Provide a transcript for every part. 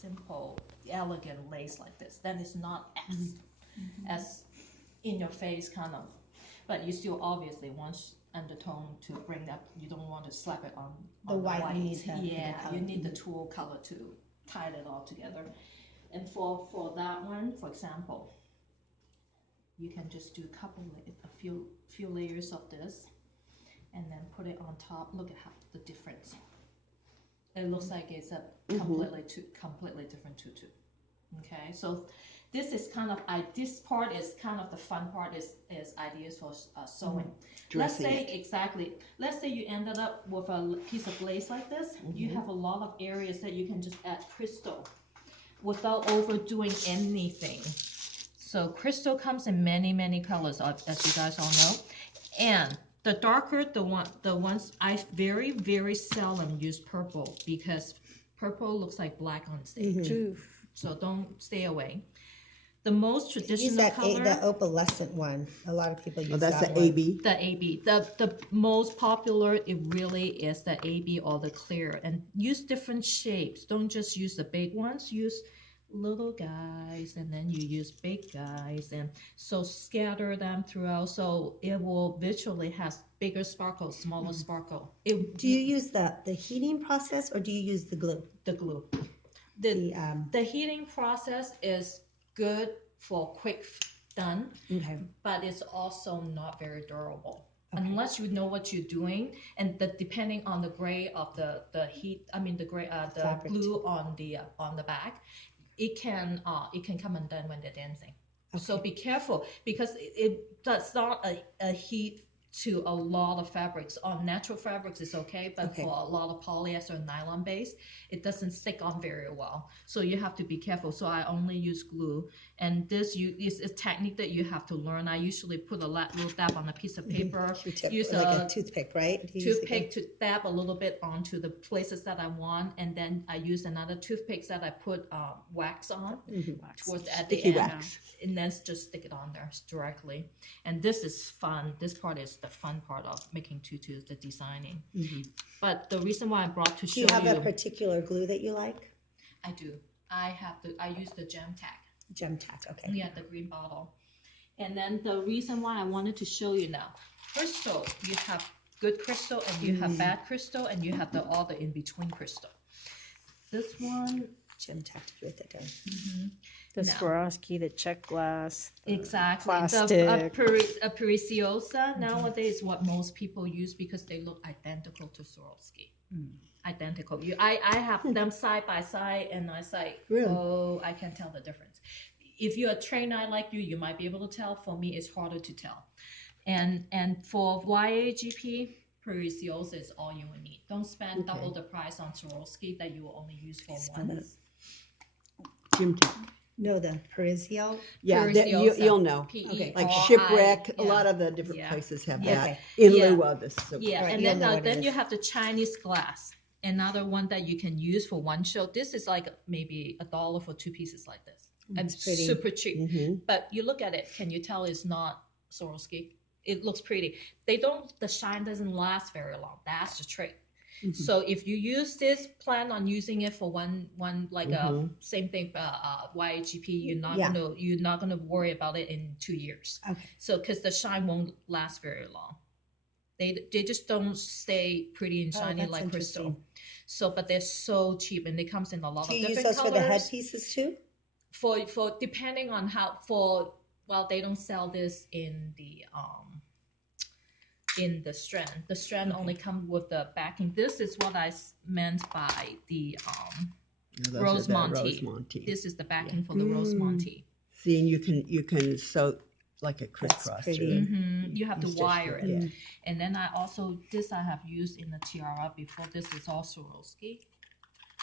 simple, elegant lace like this, then it's not as in your face kind of, but you still obviously want undertone to bring up. You don't want to slap it on the white. You need you need the tulle color to tie it all together. And for that one, for example, you can just do a few layers of this, and then put it on top. Look at how the difference. It looks like it's a completely different tutu. Okay, so this is kind of this part is kind of the fun part is ideas for sewing. Let's say you ended up with a piece of lace like this. You have a lot of areas that you can just add crystal without overdoing anything. So crystal comes in many colors, as you guys all know, and the darker the ones I very seldom use purple, because purple looks like black on stage. So don't stay away. The most traditional color, the opalescent one. A lot of people use that's that the one. AB. The AB. The most popular, it really is the AB or the clear. And use different shapes. Don't just use the big ones. Use little guys, and then you use big guys, and so scatter them throughout, so it will visually has bigger sparkle, smaller sparkle. Do you use the heating process, or do you use the glue? The glue. The heating process is good for quick done, but it's also not very durable. Unless you know what you're doing, and depending on the gray of the heat, the glue on the back, it can come undone when they're dancing. So be careful, because it does not a heat to a lot of fabrics. On natural fabrics it's okay, but for a lot of polyester and nylon base, it doesn't stick on very well. So you have to be careful. So I only use glue, and this is a technique that you have to learn. I usually put a little dab on a piece of paper. Use a toothpick, right? Toothpick to dab a little bit onto the places that I want, and then I use another toothpick that I put wax on towards at the end, wax. And then just stick it on there directly. And this is fun. This part is the fun part of making tutus, the designing. But the reason why I brought to show you. Do you have a particular glue that you like? I do. I use the Gem Tack. Gem Tack, okay. Yeah, the green bottle. And then the reason why I wanted to show you now, crystal, you have good crystal and you have bad crystal, and you have all the in-between crystal. This one, Gem Tack, to write that down. The Swarovski, the check glass, exactly. plastic. The Preciosa nowadays is what most people use, because they look identical to Swarovski. Identical. I have them side by side, and I say, oh, I can tell the difference. If you're a trained eye like you might be able to tell. For me, it's harder to tell. And for YAGP, Preciosa is all you will need. Don't spend double the price on Swarovski that you will only use for once. Gem Tack. No, the Parisio. Yeah, you'll know. Like Shipwreck, a lot of the different places have that in lieu of this. So and then you have the Chinese glass, another one that you can use for one show. This is like maybe $1 for 2 pieces like this. And super cheap. But you look at it, can you tell it's not Swarovski? It looks pretty. The shine doesn't last very long. That's the trick. So if you use this, plan on using it for one like same thing, YAGP. You're not gonna worry about it in 2 years. So because the shine won't last very long. They just don't stay pretty and shiny like crystal. So but they're so cheap, and they comes in a lot of different colors. Do you use those for the headpieces too? For depending on they don't sell this in the strand. The strand only comes with the backing. This is what I meant by the Rosemonte. This is the backing for the Rosemonte. See, and you can sew like a crisscross. You have to wire it. And then I have used in the tiara before. This is also Swarovski.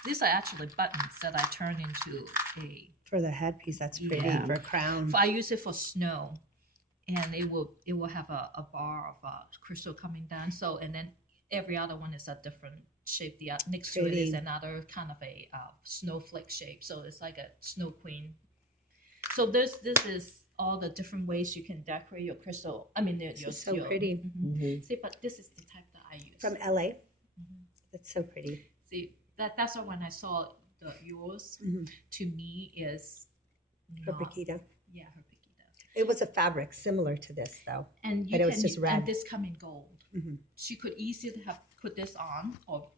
These are actually buttons that I turn into for the headpiece. That's pretty for a crown. I use it for snow, and it will have a bar of crystal coming down. So, and then every other one is a different shape. The next to it is another kind of a snowflake shape. So it's like a snow queen. So this is all the different ways you can decorate your crystal. I mean, it's so pretty. See, but this is the type that I use from LA. That's so pretty. See, that's when I saw yours Mhm. to me is Her not, Paquita. yeah, her Paquita. It was a fabric similar to this though. And you But it was can just red. and this come in gold. Mhm. She could easily have put this on or